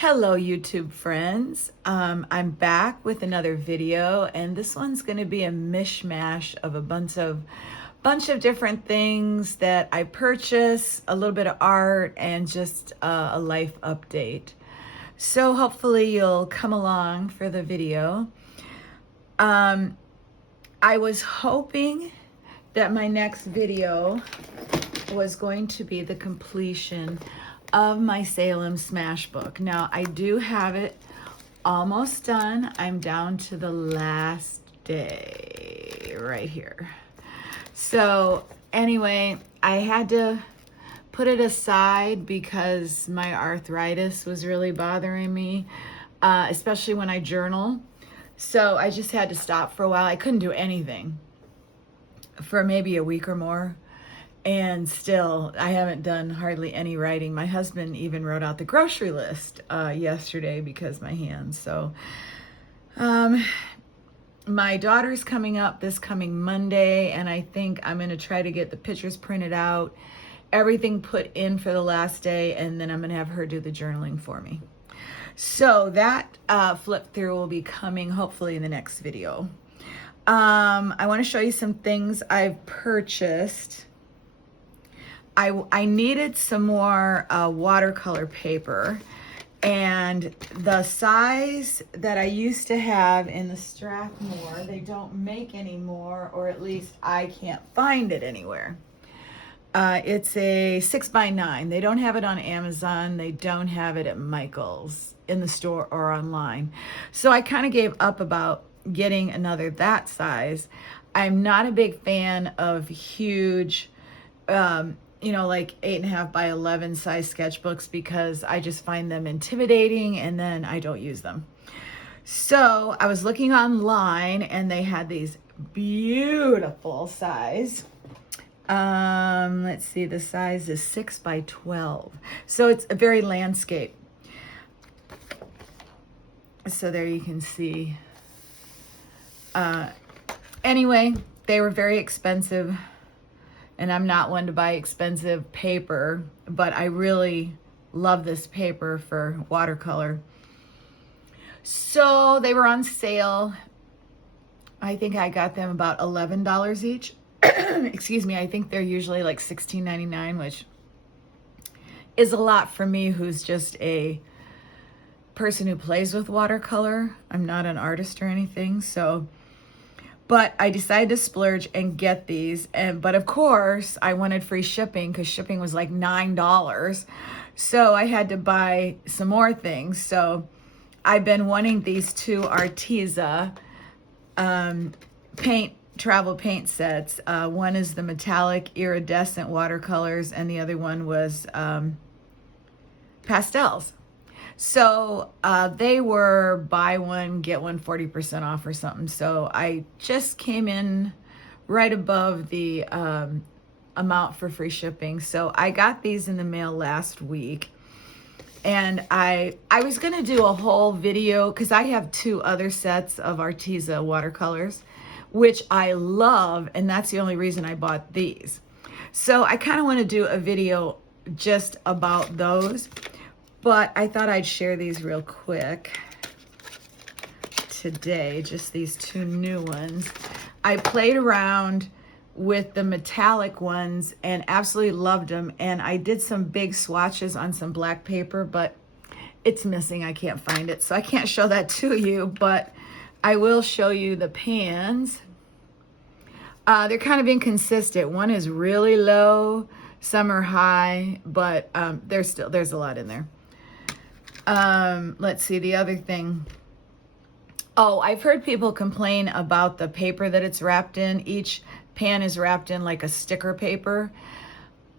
Hello YouTube friends. I'm back with another video, and this one's going to be a mishmash of a bunch of different things that I purchased, a little bit of art, and just a life update. So hopefully you'll come along for the video. I was hoping that my next video was going to be the completion of my Salem Smash book. Now I do have it almost done. I'm down to the last day right here. So anyway, I had to put it aside because my arthritis was really bothering me, especially when I journal. So I just had to stop for a while. I couldn't do anything for maybe a week or more. And still, I haven't done hardly any writing. My husband even wrote out the grocery list yesterday because my hands. So my daughter's coming up this coming Monday, and I think I'm going to try to get the pictures printed out, everything put in for the last day, and then I'm going to have her do the journaling for me. So that flip through will be coming hopefully in the next video. I want to show you some things I've purchased. I needed some more watercolor paper, and the size that I used to have in the Strathmore, they don't make anymore, or at least I can't find it anywhere. It's a 6x9. They don't have it on Amazon. They don't have it at Michael's in the store or online. So I kind of gave up about getting another that size. I'm not a big fan of huge, like 8.5 by 11 size sketchbooks because I just find them intimidating and then I don't use them. So I was looking online and they had these beautiful size. Let's see, the size is 6x12. So it's a very landscape. So there you can see. Anyway, they were very expensive. And I'm not one to buy expensive paper, but I really love this paper for watercolor. So they were on sale. I think I got them about $11 each. Excuse me, I think they're usually like $16.99, which is a lot for me, who's just a person who plays with watercolor. I'm not an artist or anything, so... But I decided to splurge and get these. But of course, I wanted free shipping because shipping was like $9. So I had to buy some more things. So I've been wanting these two Arteza travel paint sets. One is the metallic iridescent watercolors, and the other one was pastels. So they were buy one, get one 40% off or something. So I just came in right above the amount for free shipping. So I got these in the mail last week. And I was going to do a whole video because I have two other sets of Arteza watercolors, which I love. And that's the only reason I bought these. So I kind of want to do a video just about those. But I thought I'd share these real quick today, just these two new ones. I played around with the metallic ones and absolutely loved them. And I did some big swatches on some black paper, but it's missing. I can't find it. So I can't show that to you, but I will show you the pans. They're kind of inconsistent. One is really low, some are high, but there's a lot in there. Let's see, the other thing. Oh, I've heard people complain about the paper that it's wrapped in. Each pan is wrapped in like a sticker paper.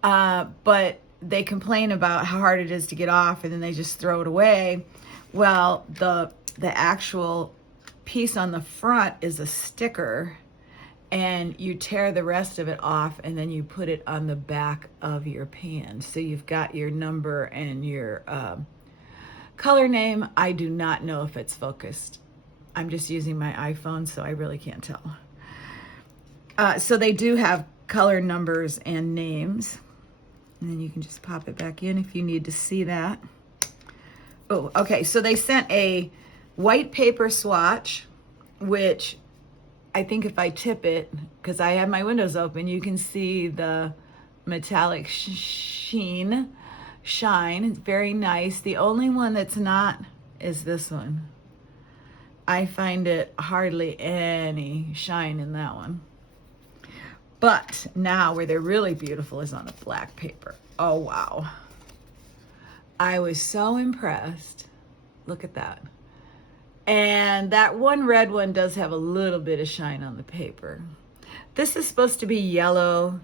But they complain about how hard it is to get off and then they just throw it away. Well, the actual piece on the front is a sticker, and you tear the rest of it off and then you put it on the back of your pan. So you've got your number and your color name. I do not know if it's focused. I'm just using my iPhone, so I really can't tell. So they do have color numbers and names. And then you can just pop it back in if you need to see that. Oh, okay. So they sent a white paper swatch, which I think if I tip it, because I have my windows open, you can see the metallic shine. It's very nice. The only one that's not is this one. I find it hardly any shine in that one. But now where they're really beautiful is on the black paper. Oh, wow. I was so impressed. Look at that. And that one red one does have a little bit of shine on the paper. This is supposed to be yellow,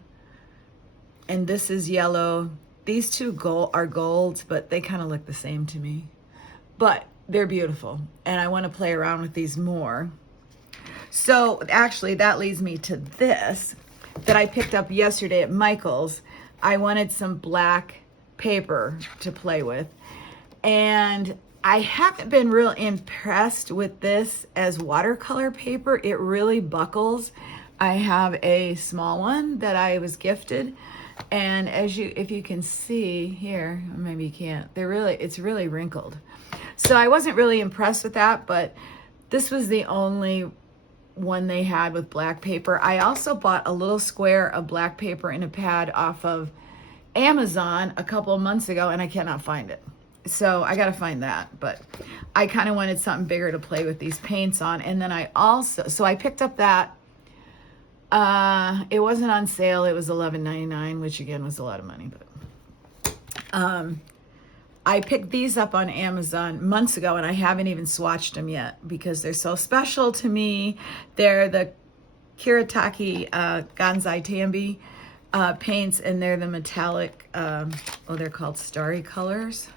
and this is yellow. These two are golds, but they kind of look the same to me. But they're beautiful, and I want to play around with these more. So actually, that leads me to this that I picked up yesterday at Michael's. I wanted some black paper to play with, and I haven't been real impressed with this as watercolor paper. It really buckles. I have a small one that I was gifted, and if you can see here, maybe you can't, it's really wrinkled. So I wasn't really impressed with that, but this was the only one they had with black paper. I also bought a little square of black paper in a pad off of Amazon a couple of months ago, and I cannot find it. So I got to find that, but I kind of wanted something bigger to play with these paints on. And then so I picked up that. It wasn't on sale. It was $11.99, which again was a lot of money, but I picked these up on Amazon months ago, and I haven't even swatched them yet because they're so special to me. They're the Kiritaki Gansai Tambi paints, and they're the metallic, they're called starry colors.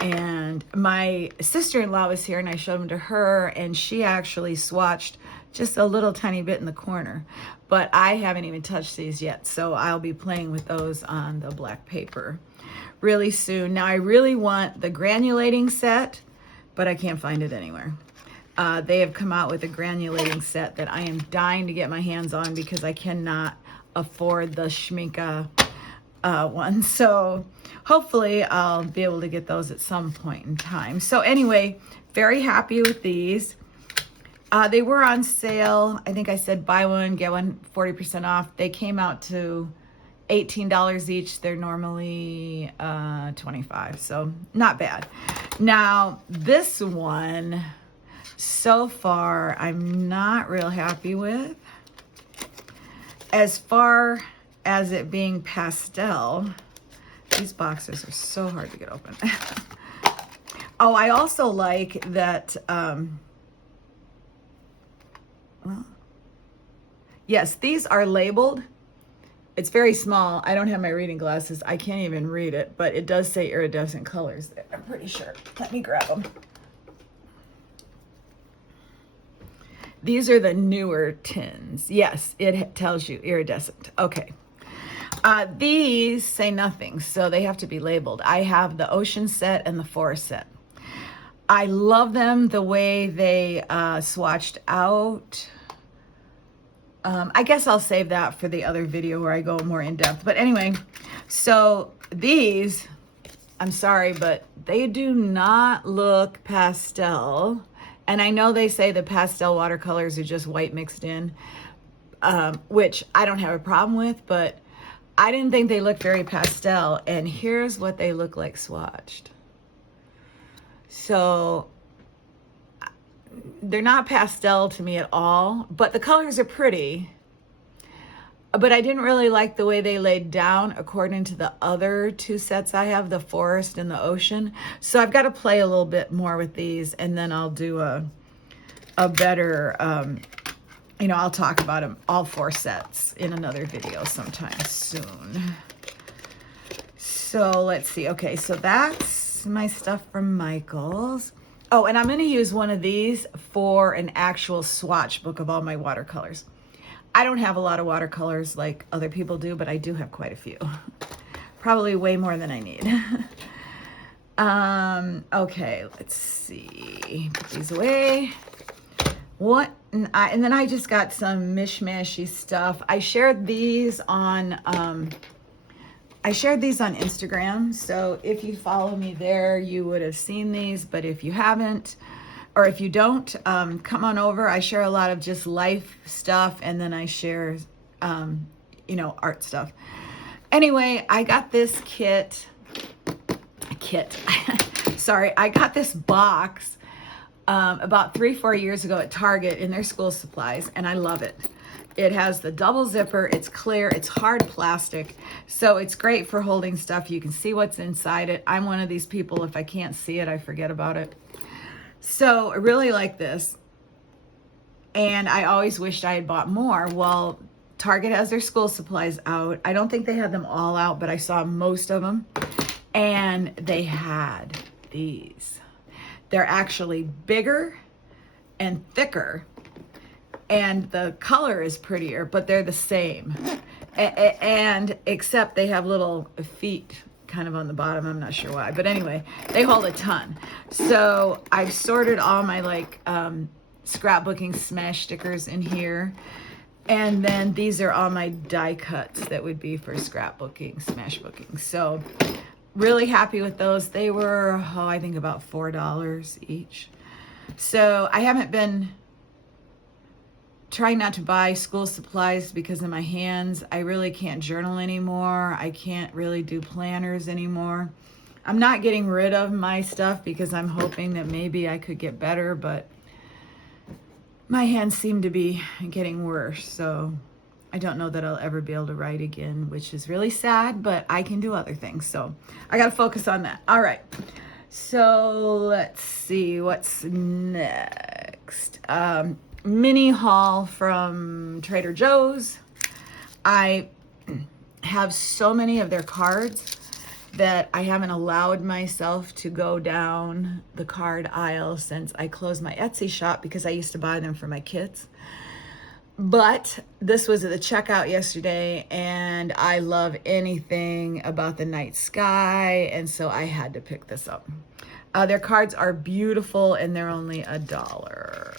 And my sister-in-law was here, and I showed them to her, and she actually swatched just a little tiny bit in the corner. But I haven't even touched these yet, so I'll be playing with those on the black paper really soon. Now, I really want the granulating set, but I can't find it anywhere. They have come out with a granulating set that I am dying to get my hands on because I cannot afford the Schminke one. So hopefully I'll be able to get those at some point in time. So anyway, very happy with these. They were on sale. I think I said buy one, get one 40% off. They came out to $18 each. They're normally $25, so not bad. Now this one, so far, I'm not real happy with. As far as it being pastel, these boxes are so hard to get open. Oh, I also like that, well, yes, these are labeled. It's very small. I don't have my reading glasses. I can't even read it, but it does say iridescent colors there, I'm pretty sure. Let me grab them. These are the newer tins. Yes, it tells you iridescent. Okay. These say nothing, so they have to be labeled. I have the ocean set and the forest set. I love them the way they swatched out. I guess I'll save that for the other video where I go more in depth. But anyway, so these, I'm sorry, but they do not look pastel. And I know they say the pastel watercolors are just white mixed in, which I don't have a problem with, but I didn't think they looked very pastel. And here's what they look like swatched. So they're not pastel to me at all, but the colors are pretty. But I didn't really like the way they laid down according to the other two sets I have, the forest and the ocean. So I've got to play a little bit more with these, and then I'll do a better, I'll talk about them, all four sets, in another video sometime soon. So let's see. Okay, so that's my stuff from Michael's. Oh, and I'm going to use one of these for an actual swatch book of all my watercolors. I don't have a lot of watercolors like other people do, but I do have quite a few. Probably way more than I need. Okay, let's see. Put these away. And then I just got some mishmashy stuff. I shared these on I shared these on Instagram, so if you follow me there, you would have seen these, but if you haven't, or if you don't, come on over. I share a lot of just life stuff, and then I share, art stuff. Anyway, I got this sorry, I got this box about 3-4 years ago at Target in their school supplies, and I love it. It has the double zipper, it's clear, it's hard plastic, so it's great for holding stuff. You can see what's inside it. I'm one of these people, if I can't see it, I forget about it. So I really like this, and I always wished I had bought more. Well, Target has their school supplies out. I don't think they had them all out, but I saw most of them, and they had these. They're actually bigger and thicker, and the color is prettier, but they're the same. And except they have little feet kind of on the bottom. I'm not sure why, but anyway, they hold a ton. So I've sorted all my scrapbooking smash stickers in here. And then these are all my die cuts that would be for scrapbooking, smash booking. So really happy with those. They were, I think about $4 each. So I haven't been trying not to buy school supplies because of my hands. I really can't journal anymore. I can't really do planners anymore. I'm not getting rid of my stuff because I'm hoping that maybe I could get better, but my hands seem to be getting worse. So I don't know that I'll ever be able to write again, which is really sad, but I can do other things. So I got to focus on that. All right. So let's see what's next. Mini haul from Trader Joe's. I have so many of their cards that I haven't allowed myself to go down the card aisle since I closed my Etsy shop because I used to buy them for my kids. But this was at the checkout yesterday, and I love anything about the night sky, and so I had to pick this up. Their cards are beautiful, and they're only $1.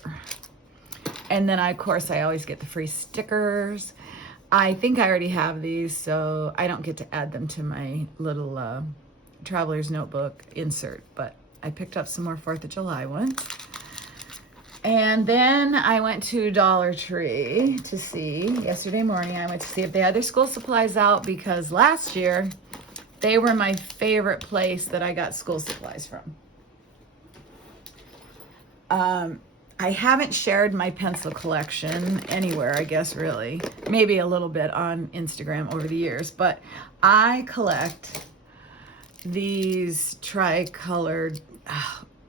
And then, of course, I always get the free stickers. I think I already have these, so I don't get to add them to my little traveler's notebook insert. But I picked up some more 4th of July ones. And then I went to Dollar Tree to see, yesterday morning, I went to see if they had their school supplies out because last year they were my favorite place that I got school supplies from. I haven't shared my pencil collection anywhere, I guess, really. Maybe a little bit on Instagram over the years, but I collect these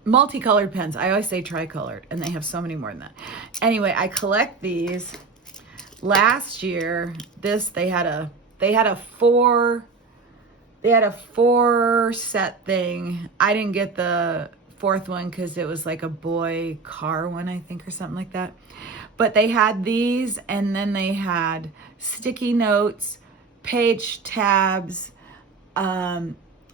multicolored pens. I always say tricolored, and they have so many more than that. Anyway, I collect these. Last year, they had a four set thing. I didn't get the 4th one because it was like a boy car one, I think, or something like that. But they had these, and then they had sticky notes, page tabs,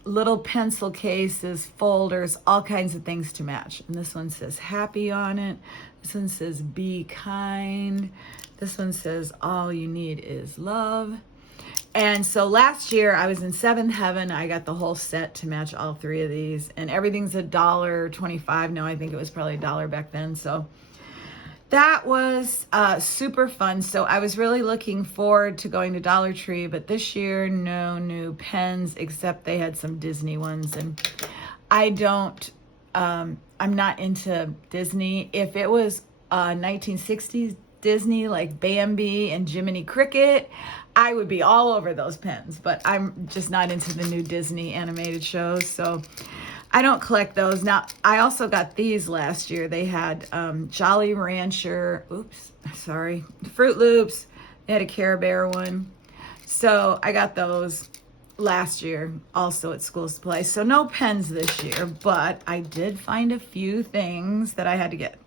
little pencil cases, folders, all kinds of things to match. And this one says happy on it. This one says be kind. This one says all you need is love. And so last year I was in 7th heaven. I got the whole set to match all 3 of these, and everything's $1.25 now. I think it was probably $1 back then. So that was super fun. So I was really looking forward to going to Dollar Tree, but this year, no new pens, except they had some Disney ones. And I'm not into Disney. If it was 1960s Disney, like Bambi and Jiminy Cricket, I would be all over those pens, but I'm just not into the new Disney animated shows, so I don't collect those. Now, I also got these last year. They had Jolly Rancher, Fruit Loops. They had a Care Bear one. So I got those last year also at school supplies. So no pens this year, but I did find a few things that I had to get.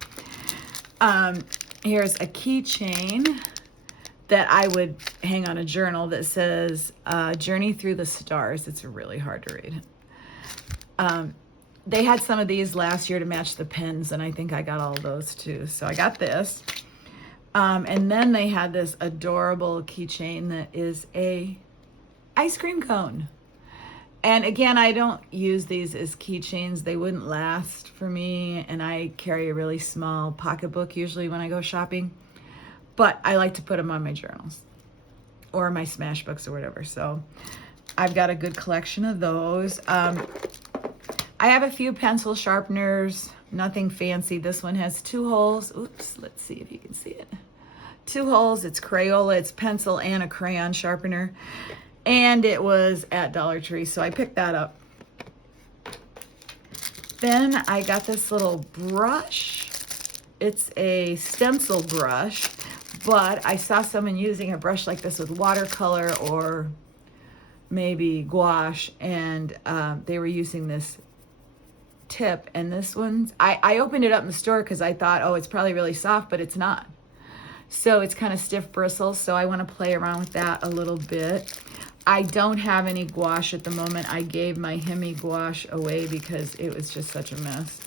Here's a keychain that I would hang on a journal that says Journey Through the Stars. It's really hard to read. They had some of these last year to match the pens, and I think I got all those too. So I got this. And then they had this adorable keychain that is a ice cream cone. And again, I don't use these as keychains. They wouldn't last for me. And I carry a really small pocketbook usually when I go shopping. But I like to put them on my journals or my smash books or whatever. So I've got a good collection of those. I have a few pencil sharpeners, nothing fancy. This one has 2 holes. Oops, let's see if you can see it. 2 holes. It's Crayola. It's pencil and a crayon sharpener. And it was at Dollar Tree, so I picked that up. Then I got this little brush. It's a stencil brush, but I saw someone using a brush like this with watercolor or maybe gouache, and they were using this tip. And this one's, I opened it up in the store because I thought, oh, it's probably really soft, but it's not. So it's kind of stiff bristles, so I want to play around with that a little bit. I don't have any gouache at the moment. I gave my Hemi gouache away because it was just such a mess.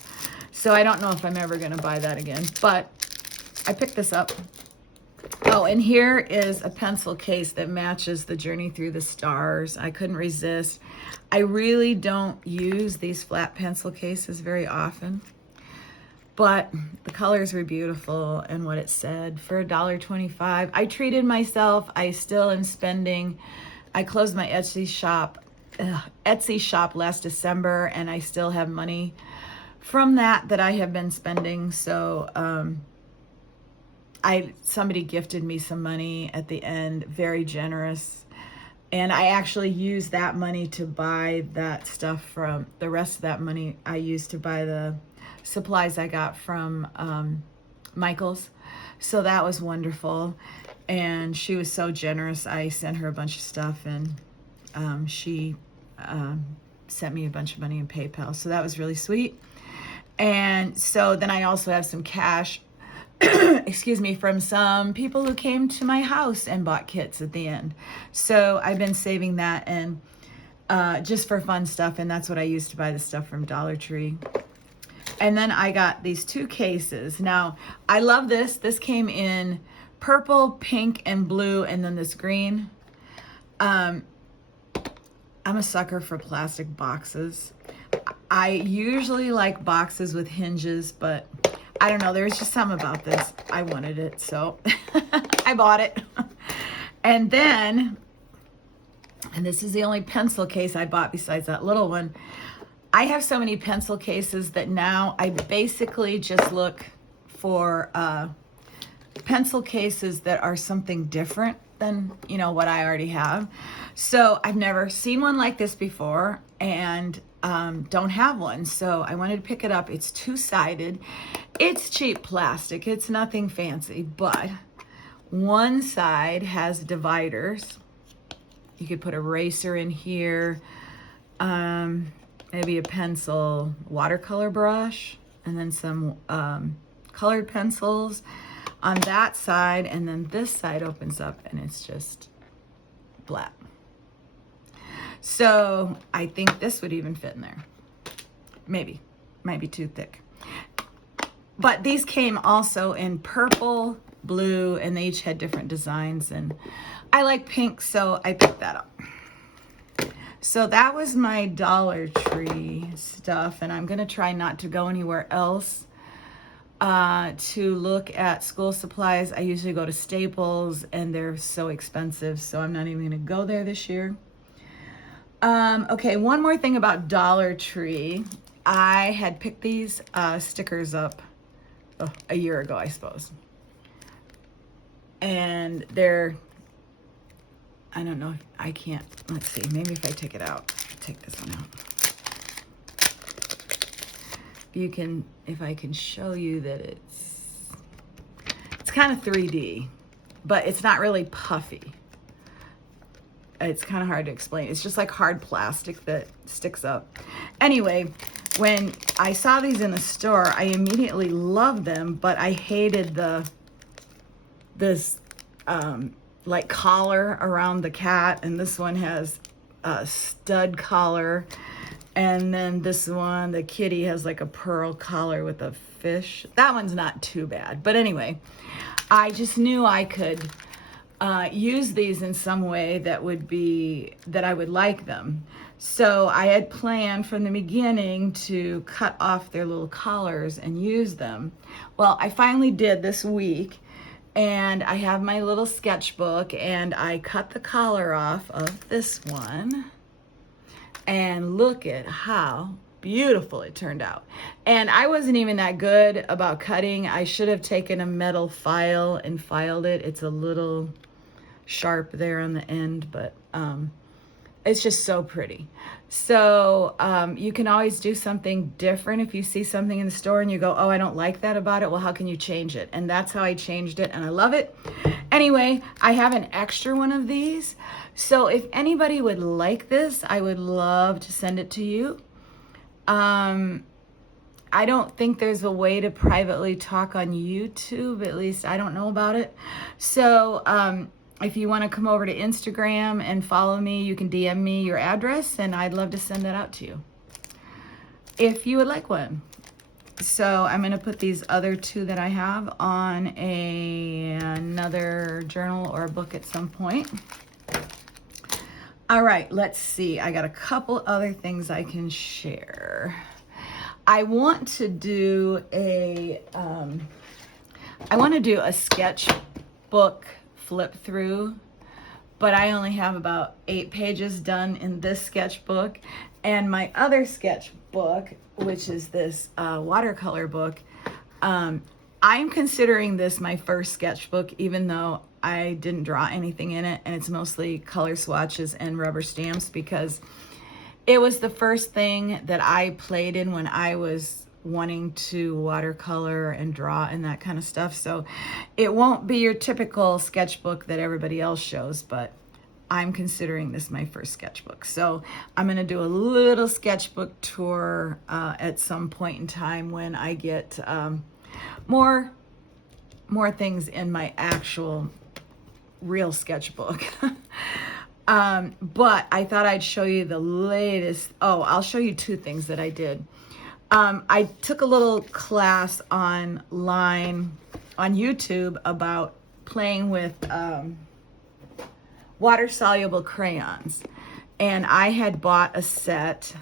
So I don't know if I'm ever going to buy that again, but I picked this up. Oh, and here is a pencil case that matches the Journey Through the Stars. I couldn't resist. I really don't use these flat pencil cases very often, but the colors were beautiful and what it said for $1.25. I treated myself. I still am spending. I closed my Etsy shop last December, and I still have money from that I have been spending. So somebody gifted me some money at the end, very generous. And I actually used that money to buy that stuff from, the rest of that money I used to buy the supplies I got from Michael's. So that was wonderful. And she was so generous. I sent her a bunch of stuff, and she sent me a bunch of money in PayPal. So that was really sweet. And so then I also have some cash, excuse me, from some people who came to my house and bought kits at the end. So I've been saving that and just for fun stuff. And that's what I used to buy the stuff from Dollar Tree. And then I got these 2 cases. Now, I love this. This came in purple, pink, and blue, and then this green. I'm a sucker for plastic boxes. I usually like boxes with hinges, but I don't know. There's just something about this. I wanted it, so I bought it. And then, and this is the only pencil case I bought besides that little one. I have so many pencil cases that now I basically just look for pencil cases that are something different than, you know, what I already have. So I've never seen one like this before, and don't have one. So I wanted to pick it up. It's 2-sided. It's cheap plastic. It's nothing fancy, but one side has dividers. You could put a eraser in here, maybe a pencil, watercolor brush, and then some colored pencils on that side, and then this side opens up and it's just flat. So I think this would even fit in there. Maybe, might be too thick. But these came also in purple, blue, and they each had different designs, and I like pink, so I picked that up. So that was my Dollar Tree stuff, and I'm gonna try not to go anywhere else to look at school supplies. I usually go to Staples, and they're so expensive, so I'm not even gonna go there this year. Okay, one more thing about Dollar Tree. I had picked these stickers up a year ago, I suppose. And they're, I don't know, I can't, let's see, maybe if I take it out, take this one out. You can, if I can show you that it's kind of 3D, but it's not really puffy. It's kind of hard to explain. It's just like hard plastic that sticks up. Anyway, when I saw these in the store, I immediately loved them, but I hated this like collar around the cat, and this one has a stud collar, and then this one, the kitty, has like a pearl collar with a fish. That one's not too bad, but anyway, I just knew I could use these in some way that I would like them. So I had planned from the beginning to cut off their little collars and use them. Well, I finally did this week, and I have my little sketchbook, and I cut the collar off of this one, and look at how beautiful it turned out. And I wasn't even that good about cutting. I should have taken a metal file and filed it. It's a little sharp there on the end, but it's just so pretty. So you can always do something different. If you see something in the store and you go, oh, I don't like that about it, well, how can you change it? And that's how I changed it, and I love it. Anyway, I have an extra one of these. So if anybody would like this, I would love to send it to you. I don't think there's a way to privately talk on YouTube, at least I don't know about it. So if you want to come over to Instagram and follow me, you can DM me your address, and I'd love to send that out to you if you would like one. So I'm going to put these other two that I have on another journal or a book at some point. All right, let's see. I got a couple other things I can share. I want to do a sketchbook flip through, but I only have about 8 pages done in this sketchbook, and my other sketchbook, which is this watercolor book, I'm considering this my first sketchbook, even though I didn't draw anything in it, and it's mostly color swatches and rubber stamps, because it was the first thing that I played in when I was wanting to watercolor and draw and that kind of stuff. So it won't be your typical sketchbook that everybody else shows, but I'm considering this my first sketchbook. So I'm going to do a little sketchbook tour at some point in time when I get more things in my actual real sketchbook. But I thought I'd show you the latest. Oh, I'll show you 2 things that I did. I took a little class online on YouTube about playing with water-soluble crayons. And I had bought a set.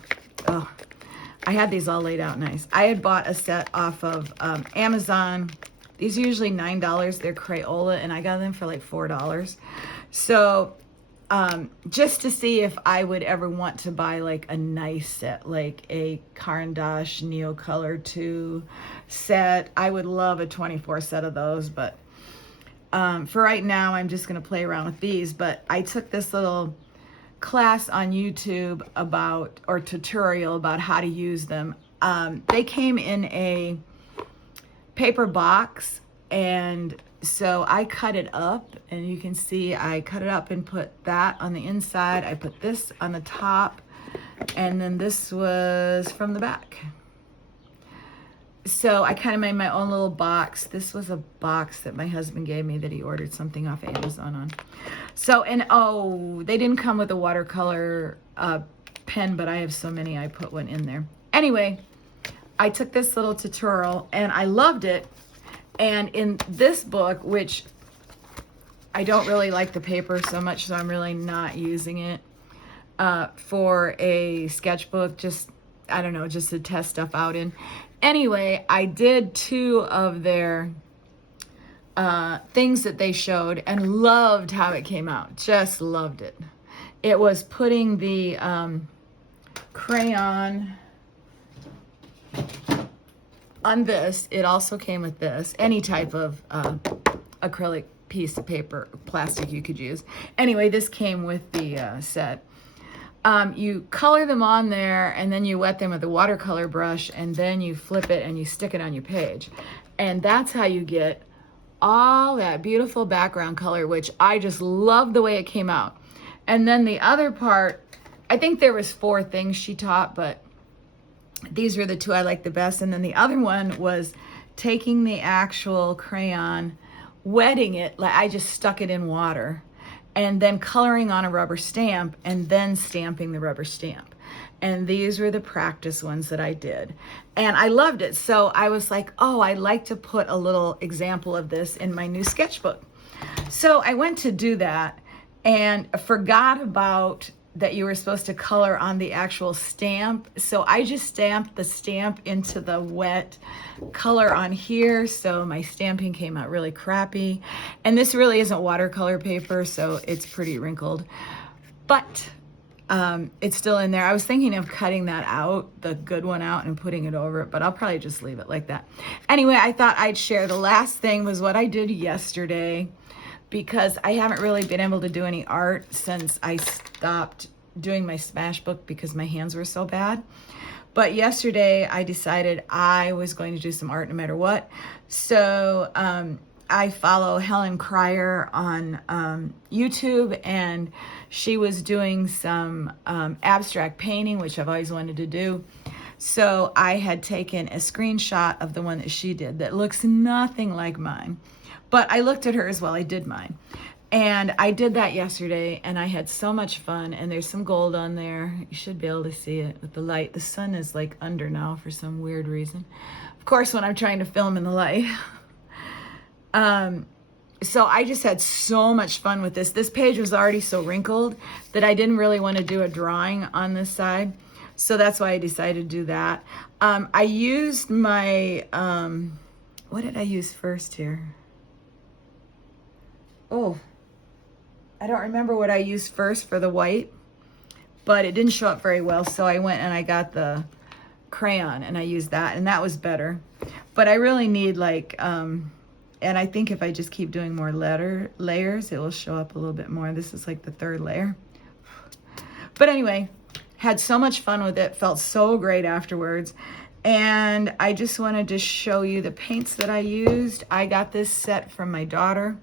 Oh, I had these all laid out nice. I had bought a set off of Amazon. These are usually $9. They're Crayola, and I got them for like $4. So just to see if I would ever want to buy like a nice set, like a Caran d'Ache Neocolor 2 set. I would love a 24 set of those, but for right now, I'm just going to play around with these. But I took this little class on YouTube or tutorial about how to use them. They came in a paper box, and so I cut it up, and you can see I cut it up and put that on the inside. I put this on the top, and then this was from the back. So I kind of made my own little box. This was a box that my husband gave me that he ordered something off Amazon on. So, and oh, they didn't come with a watercolor pen, but I have so many, I put one in there. Anyway, I took this little tutorial and I loved it. And in this book, which I don't really like the paper so much, so I'm really not using it for a sketchbook, just, I don't know, just to test stuff out in. Anyway, I did 2 of their things that they showed and loved how it came out. Just loved it. It was putting the crayon on this. It also came with this, any type of acrylic piece of paper, plastic you could use. Anyway, this came with the set. You color them on there, and then you wet them with a watercolor brush, and then you flip it and you stick it on your page. And that's how you get all that beautiful background color, which I just love the way it came out. And then the other part, I think there was 4 things she taught, but these were the 2 I liked the best. And then the other one was taking the actual crayon, wetting it, like I just stuck it in water, and then coloring on a rubber stamp, and then stamping the rubber stamp. And these were the practice ones that I did. And I loved it. So I was like, oh, I'd like to put a little example of this in my new sketchbook. So I went to do that and forgot about that you were supposed to color on the actual stamp. So I just stamped the stamp into the wet color on here. So my stamping came out really crappy. And this really isn't watercolor paper, so it's pretty wrinkled. But it's still in there. I was thinking of cutting that out, the good one out, and putting it over it, but I'll probably just leave it like that. Anyway, I thought I'd share. The last thing was what I did yesterday, because I haven't really been able to do any art since I stopped doing my smash book because my hands were so bad. But yesterday I decided I was going to do some art no matter what. So I follow Helen Cryer on YouTube, and she was doing some abstract painting, which I've always wanted to do. So I had taken a screenshot of the one that she did that looks nothing like mine. But I looked at hers while I did mine. And I did that yesterday, and I had so much fun. And there's some gold on there. You should be able to see it with the light. The sun is like under now for some weird reason. Of course, when I'm trying to film in the light. So I just had so much fun with this. This page was already so wrinkled that I didn't really want to do a drawing on this side. So that's why I decided to do that. I used my, what did I use first here? Oh, I don't remember what I used first for the white, but it didn't show up very well. So I went and I got the crayon and I used that, and that was better. But I really need like, and I think if I just keep doing more layers, it will show up a little bit more. This is like the third layer. But anyway, had so much fun with it. Felt so great afterwards. And I just wanted to show you the paints that I used. I got this set from my daughter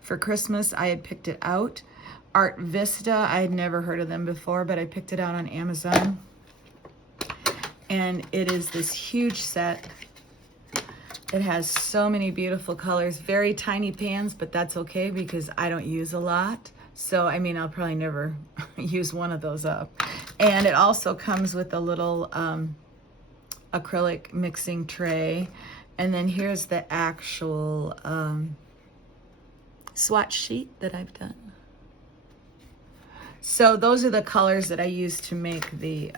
for Christmas. I had picked it out. Art Vista, I had never heard of them before, but I picked it out on Amazon. And it is this huge set. It has so many beautiful colors, very tiny pans, but that's okay because I don't use a lot. So, I mean, I'll probably never use one of those up. And it also comes with a little acrylic mixing tray. And then here's the actual swatch sheet that I've done. So those are the colors that I used to make the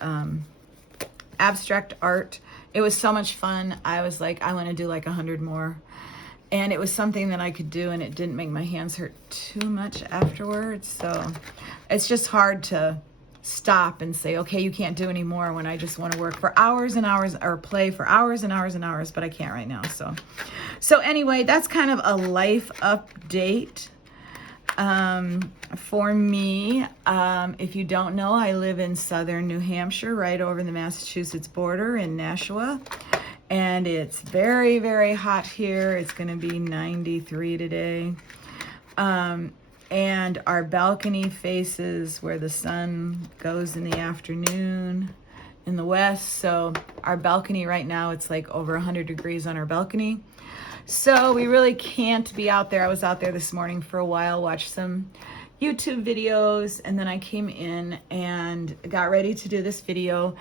abstract art. It was so much fun. I was like, I want to do like 100 more. And it was something that I could do, and it didn't make my hands hurt too much afterwards. So it's just hard to stop and say, okay, you can't do any more when I just want to work for hours and hours, or play for hours and hours and hours, but I can't right now. So anyway, that's kind of a life update for me. If you don't know, I live in southern New Hampshire, right over the Massachusetts border in Nashua. And it's very, very hot here. It's going to be 93 today. And our balcony faces where the sun goes in the afternoon in the west. So our balcony right now, it's like over 100 degrees on our balcony. So we really can't be out there. I was out there this morning for a while, watched some YouTube videos, and then I came in and got ready to do this video.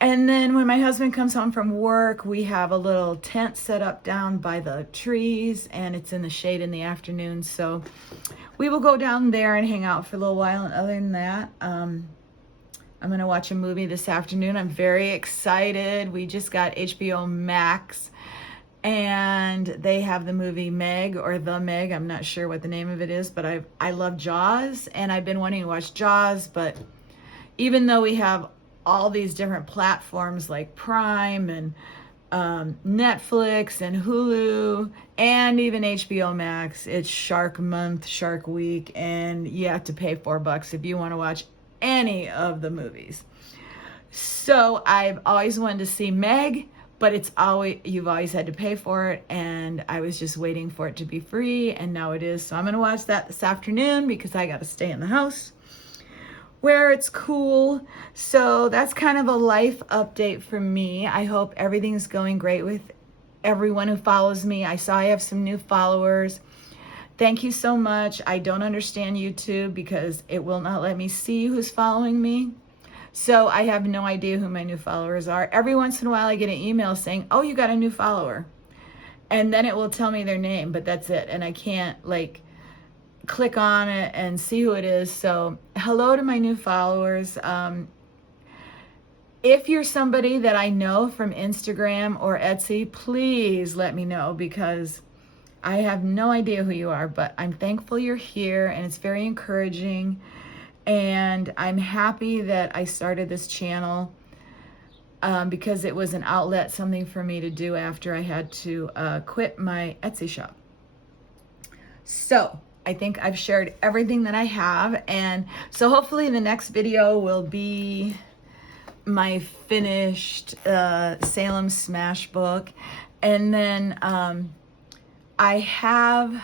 And then when my husband comes home from work, we have a little tent set up down by the trees, and it's in the shade in the afternoon. So we will go down there and hang out for a little while. And other than that, I'm going to watch a movie this afternoon. I'm very excited. We just got HBO Max, and they have the movie Meg, or The Meg. I'm not sure what the name of it is, but I love Jaws, and I've been wanting to watch Jaws. But even though we have all these different platforms like Prime and Netflix and Hulu and even HBO Max, it's Shark Month, Shark Week, and you have to pay $4 if you want to watch any of the movies. So I've always wanted to see Meg, but you've always had to pay for it, and I was just waiting for it to be free, and now it is. So I'm going to watch that this afternoon because I got to stay in the house where it's cool. So that's kind of a life update for me. I hope everything's going great with everyone who follows me. I saw I have some new followers. Thank you so much. I don't understand YouTube because it will not let me see who's following me. So I have no idea who my new followers are. Every once in a while I get an email saying, oh, you got a new follower. and then it will tell me their name, but that's it. And I can't like click on it and see who it is. So hello to my new followers. If you're somebody that I know from Instagram or Etsy, please let me know, because I have no idea who you are, but I'm thankful you're here and it's very encouraging. And I'm happy that I started this channel because it was an outlet, something for me to do after I had to quit my Etsy shop. So I think I've shared everything that I have. And so hopefully the next video will be my finished Salem Smash book. And then I have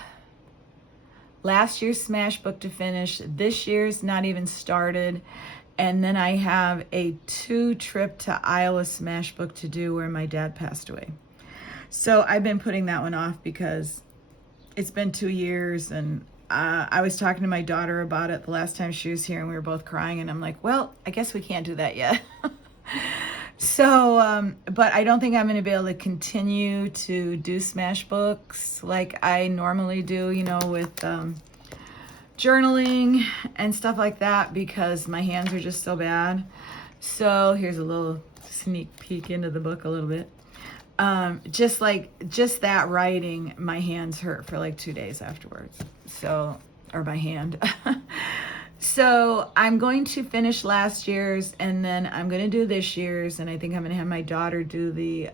last year's Smash book to finish. This year's not even started. And then I have a 2-trip to Iowa Smash book to do where my dad passed away. So I've been putting that one off because it's been 2 years, and I was talking to my daughter about it the last time she was here, and we were both crying, and I'm like, well, I guess we can't do that yet. So, but I don't think I'm going to be able to continue to do Smash books like I normally do, you know, with journaling and stuff like that, because my hands are just so bad. So here's a little sneak peek into the book a little bit. Just that writing, my hands hurt for like 2 days afterwards. So, or my hand. So I'm going to finish last year's, and then I'm going to do this year's, and I think I'm going to have my daughter do the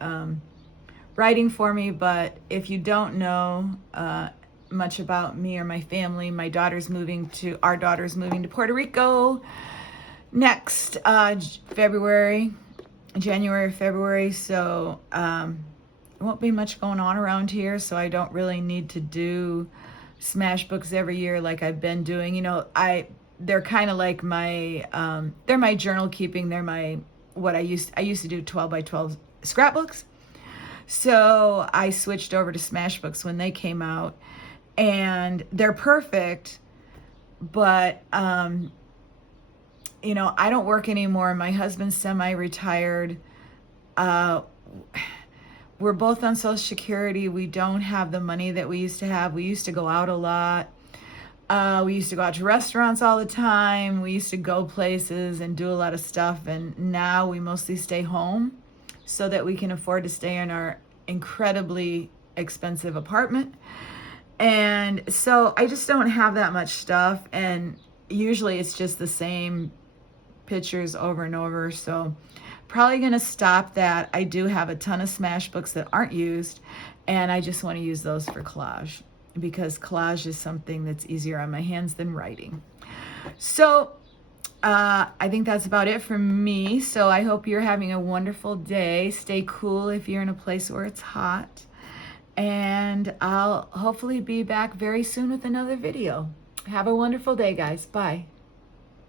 writing for me. But if you don't know much about me or my family, our daughter's moving to Puerto Rico next January, February. So there won't be much going on around here, so I don't really need to do Smash books every year like I've been doing. You know, they're kind of like my they're my journal keeping. They're my I used to do 12 by 12 scrapbooks. So I switched over to Smash books when they came out, and they're perfect. But you know, I don't work anymore. My husband's semi-retired. We're both on Social Security. We don't have the money that we used to have. We used to go out a lot. We used to go out to restaurants all the time. We used to go places and do a lot of stuff. And now we mostly stay home so that we can afford to stay in our incredibly expensive apartment. And so I just don't have that much stuff. And usually it's just the same pictures over and over. So probably going to stop that. I do have a ton of Smash books that aren't used, and I just want to use those for collage, because collage is something that's easier on my hands than writing. So I think that's about it for me. So I hope you're having a wonderful day. Stay cool if you're in a place where it's hot. And I'll hopefully be back very soon with another video. Have a wonderful day, guys. Bye.